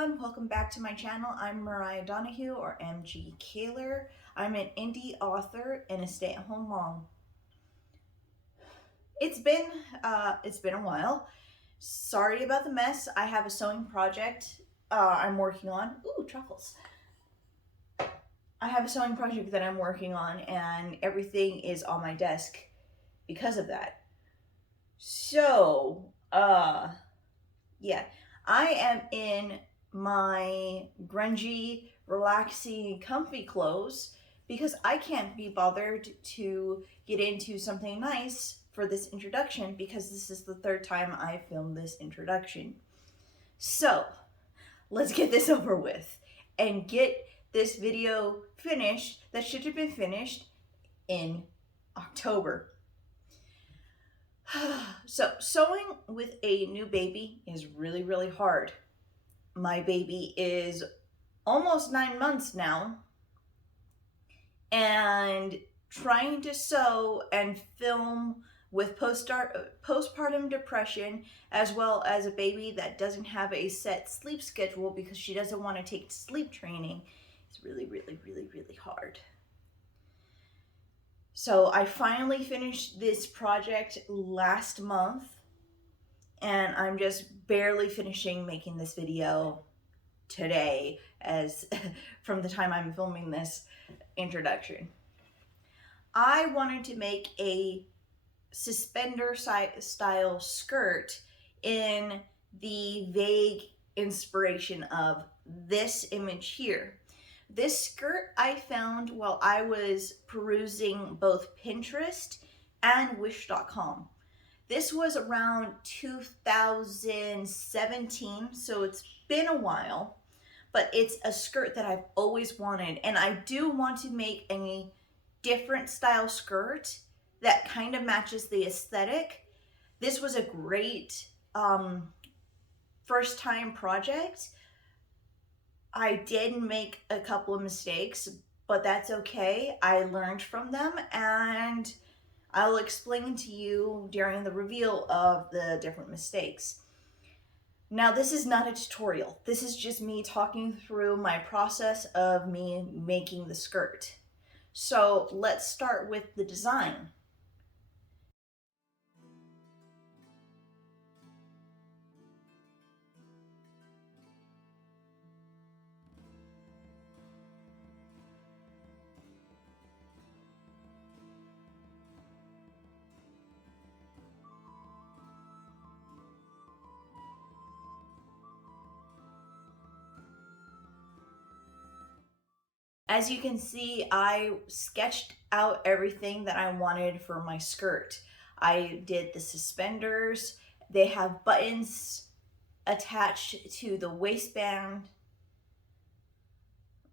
everyone, welcome back to my channel. I'm Mariah Donahue, or MG Kaler. I'm an indie author and a stay-at-home mom. It's been a while. Sorry about the mess. I have a sewing project I'm working on. Ooh, truffles. I have a sewing project that I'm working on, and everything is on my desk because of that. So, yeah, I am in my grungy, relaxing, comfy clothes because I can't be bothered to get into something nice for this introduction because this is the third time I filmed this introduction. So, let's get this over with and get this video finished that should have been finished in October. So, sewing with a new baby is really, really hard. My baby is almost 9 months now, and trying to sew and film with postpartum depression, as well as a baby that doesn't have a set sleep schedule because she doesn't want to take sleep training, is really, really, really, really hard. So I finally finished this project last month, and I'm just barely finishing making this video today, as from the time I'm filming this introduction. I wanted to make a suspender style skirt in the vague inspiration of this image here. This skirt I found while I was perusing both Pinterest and Wish.com. This was around 2017, so it's been a while, but it's a skirt that I've always wanted, and I do want to make a different style skirt that kind of matches the aesthetic. This was a great first time project. I did make a couple of mistakes, but that's okay. I learned from them, and I'll explain to you during the reveal of the different mistakes. Now, this is not a tutorial. This is just me talking through my process of me making the skirt. So let's start with the design. As you can see, I sketched out everything that I wanted for my skirt. I did the suspenders. They have buttons attached to the waistband.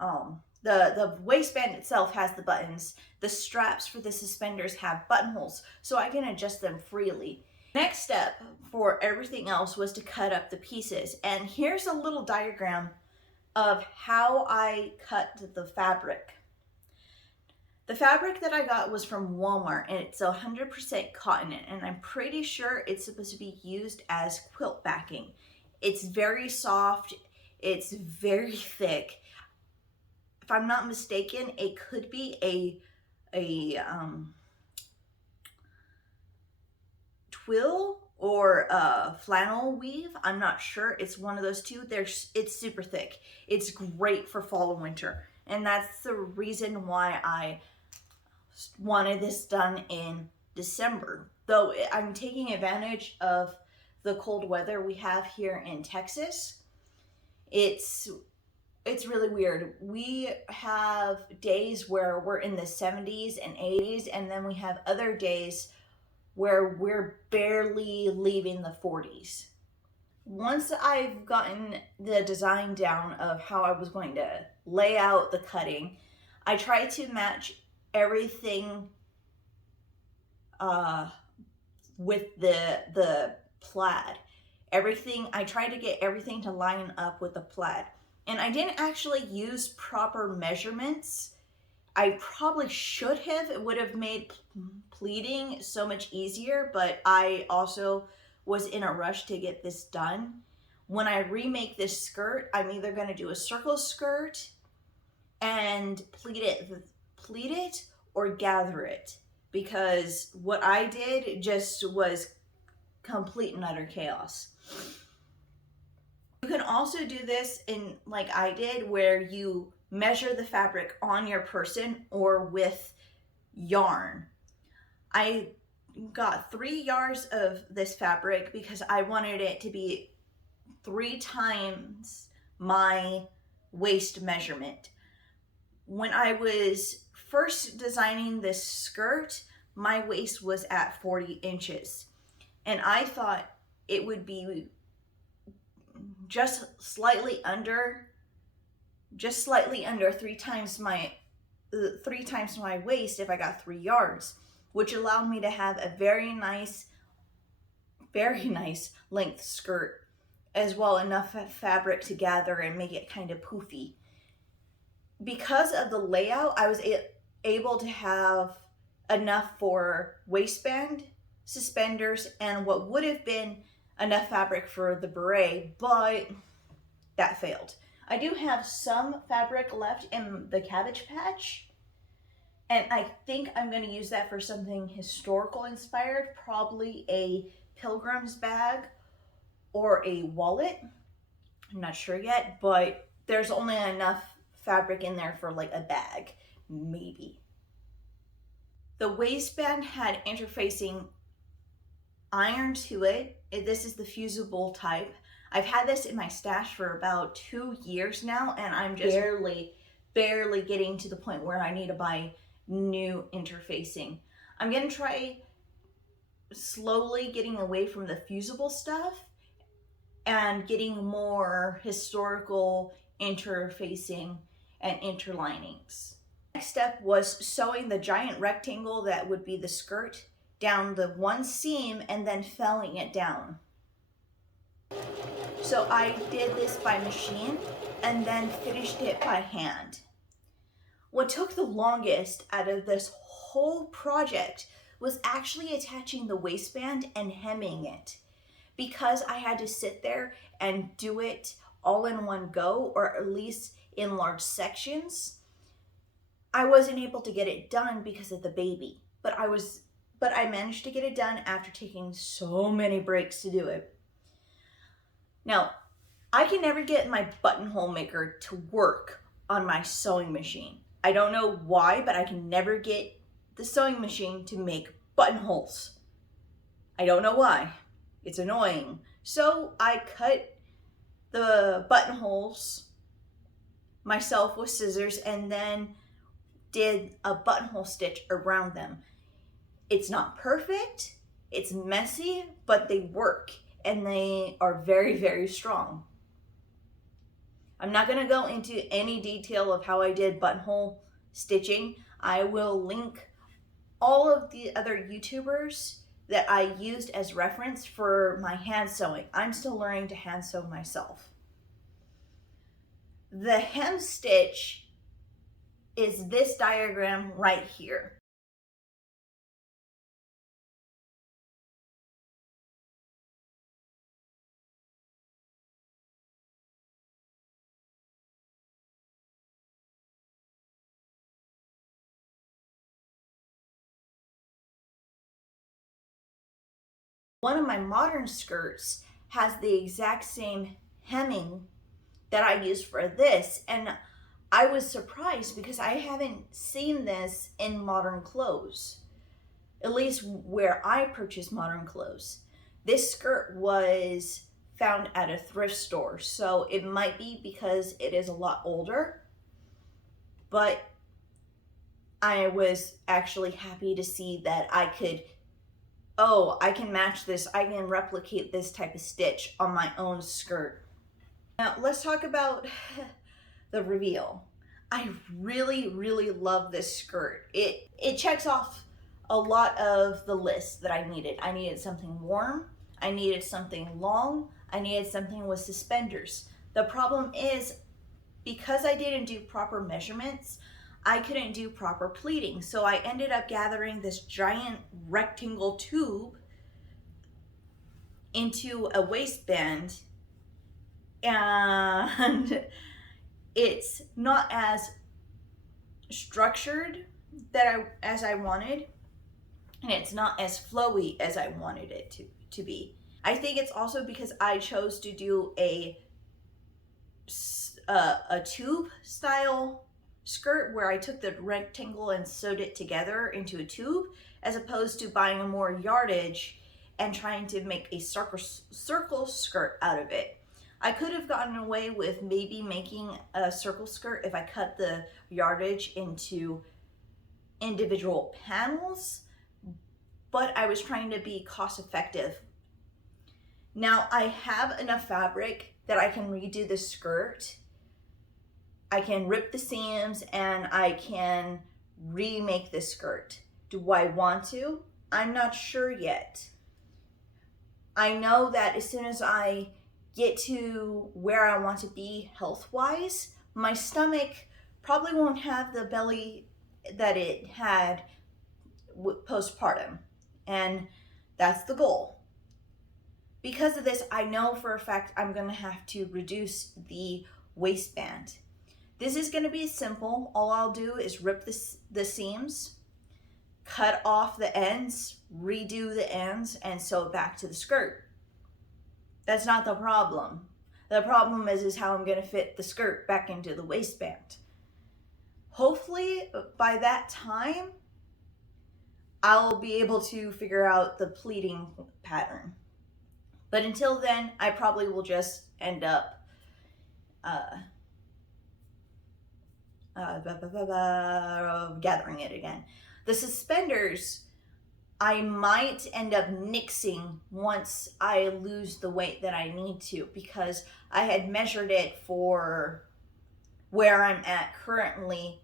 The waistband itself has the buttons. The straps for the suspenders have buttonholes, so I can adjust them freely. Next step for everything else was to cut up the pieces. And here's a little diagram of how I cut the fabric. The fabric that I got was from Walmart, and it's 100% cotton, and I'm pretty sure it's supposed to be used as quilt backing. It's very soft, it's very thick. If I'm not mistaken, it could be a twill or a flannel weave. I'm not sure. It's one of those two. It's super thick. It's great for fall and winter, and that's the reason why I wanted this done in December. Though I'm taking advantage of the cold weather we have here in Texas. It's really weird. We have days where we're in the 70s and 80s, and then we have other days where we're barely leaving the 40s. Once I've gotten the design down of how I was going to lay out the cutting, I tried to match everything with the plaid. I tried to get everything to line up with the plaid. And I didn't actually use proper measurements. I probably should have. It would have made pleating so much easier, but I also was in a rush to get this done. when I remake this skirt, I'm either going to do a circle skirt and pleat it or gather it, because what I did just was complete and utter chaos. You can also do this in like I did, where you measure the fabric on your person or with yarn. I got 3 yards of this fabric because I wanted it to be 3 times my waist measurement. When I was first designing this skirt, my waist was at 40 inches, and I thought it would be just slightly under 3 times my waist if I got 3 yards, which allowed me to have a very nice length skirt, as well enough fabric to gather and make it kind of poofy. Because of the layout, I was able to have enough for waistband, suspenders, and what would have been enough fabric for the beret, but that failed. I do have some fabric left in the cabbage patch, and I think I'm going to use that for something historical inspired, probably a pilgrim's bag or a wallet. I'm not sure yet, but there's only enough fabric in there for like a bag, maybe. The waistband had interfacing iron to it. This is the fusible type. I've had this in my stash for about 2 years now, and I'm just barely getting to the point where I need to buy new interfacing. I'm gonna try slowly getting away from the fusible stuff and getting more historical interfacing and interlinings. Next step was sewing the giant rectangle that would be the skirt down the one seam and then felling it down. So I did this by machine and then finished it by hand. What took the longest out of this whole project was actually attaching the waistband and hemming it, because I had to sit there and do it all in one go, or at least in large sections. I wasn't able to get it done because of the baby, but I managed to get it done after taking so many breaks to do it. Now, I can never get my buttonhole maker to work on my sewing machine. I don't know why, but I can never get the sewing machine to make buttonholes. I don't know why. It's annoying. So I cut the buttonholes myself with scissors and then did a buttonhole stitch around them. It's not perfect, it's messy, but they work and they are very, very strong. I'm not going to go into any detail of how I did buttonhole stitching. I will link all of the other YouTubers that I used as reference for my hand sewing. I'm still learning to hand sew myself. The hem stitch is this diagram right here. One of my modern skirts has the exact same hemming that I used for this, and I was surprised because I haven't seen this in modern clothes, at least where I purchase modern clothes. This skirt was found at a thrift store, so it might be because it is a lot older, but I was actually happy to see that I can match this, I can replicate this type of stitch on my own skirt. Now let's talk about the reveal. I really, really love this skirt. It checks off a lot of the list that I needed. I needed something warm, I needed something long, I needed something with suspenders. The problem is, because I didn't do proper measurements, I couldn't do proper pleating. So I ended up gathering this giant rectangle tube into a waistband and it's not as structured as I wanted, and it's not as flowy as I wanted it to be. I think it's also because I chose to do a tube style skirt where I took the rectangle and sewed it together into a tube, as opposed to buying a more yardage and trying to make a circle skirt out of it. I could have gotten away with maybe making a circle skirt if I cut the yardage into individual panels, but I was trying to be cost effective. Now I have enough fabric that I can redo the skirt. I can rip the seams and I can remake the skirt. Do I want to? I'm not sure yet. I know that as soon as I get to where I want to be health-wise, my stomach probably won't have the belly that it had postpartum, and that's the goal. Because of this, I know for a fact I'm going to have to reduce the waistband. This is going to be simple. All I'll do is rip the seams, cut off the ends, redo the ends, and sew it back to the skirt. That's not the problem. The problem is how I'm going to fit the skirt back into the waistband. Hopefully by that time, I'll be able to figure out the pleating pattern. But until then, I probably will just end up gathering it again. The suspenders, I might end up nixing once I lose the weight that I need to, because I had measured it for where I'm at currently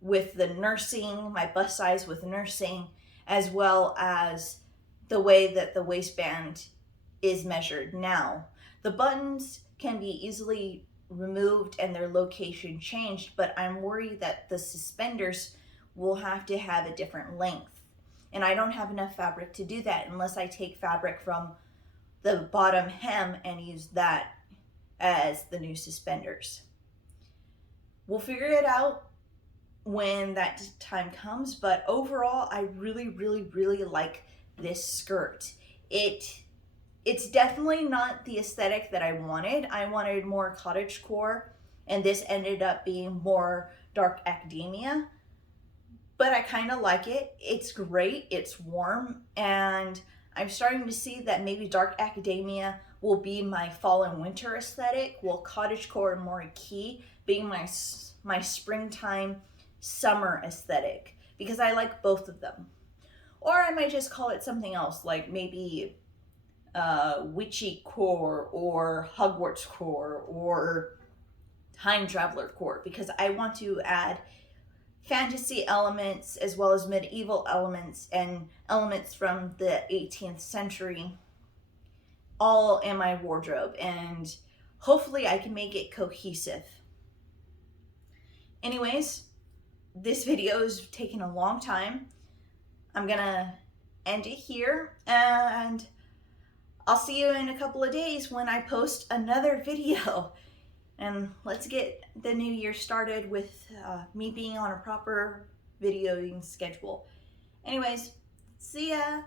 with the nursing, my bust size with nursing, as well as the way that the waistband is measured now. The buttons can be easily removed and their location changed, but I'm worried that the suspenders will have to have a different length. And I don't have enough fabric to do that unless I take fabric from the bottom hem and use that as the new suspenders. We'll figure it out when that time comes, but overall, I really, really, really like this skirt. It's definitely not the aesthetic that I wanted. I wanted more cottagecore, and this ended up being more dark academia. But I kind of like it. It's great. It's warm, and I'm starting to see that maybe dark academia will be my fall and winter aesthetic, while cottagecore and more key being my springtime summer aesthetic, because I like both of them. Or I might just call it something else, like maybe witchy core or Hogwarts core or time traveler core, because I want to add fantasy elements as well as medieval elements and elements from the 18th century all in my wardrobe, and hopefully I can make it cohesive. Anyways, this video is taking a long time. I'm gonna end it here, and I'll see you in a couple of days when I post another video. And let's get the new year started with me being on a proper videoing schedule. Anyways, see ya!